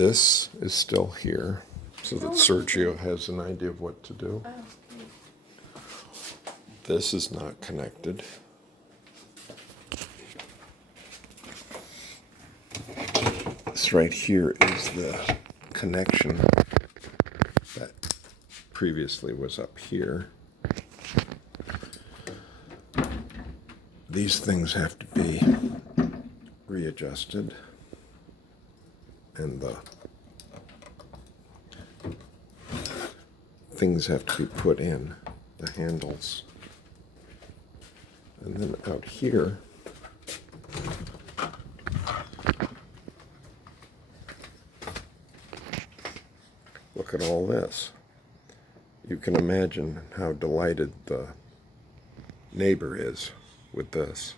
This is still here, so that Sergio has an idea of what to do. This is not connected. This right here is the connection that previously was up here. These things have to be readjusted, and the things have to be put in, the handles. And then out here, look at all this. You can imagine how delighted the neighbor is with this.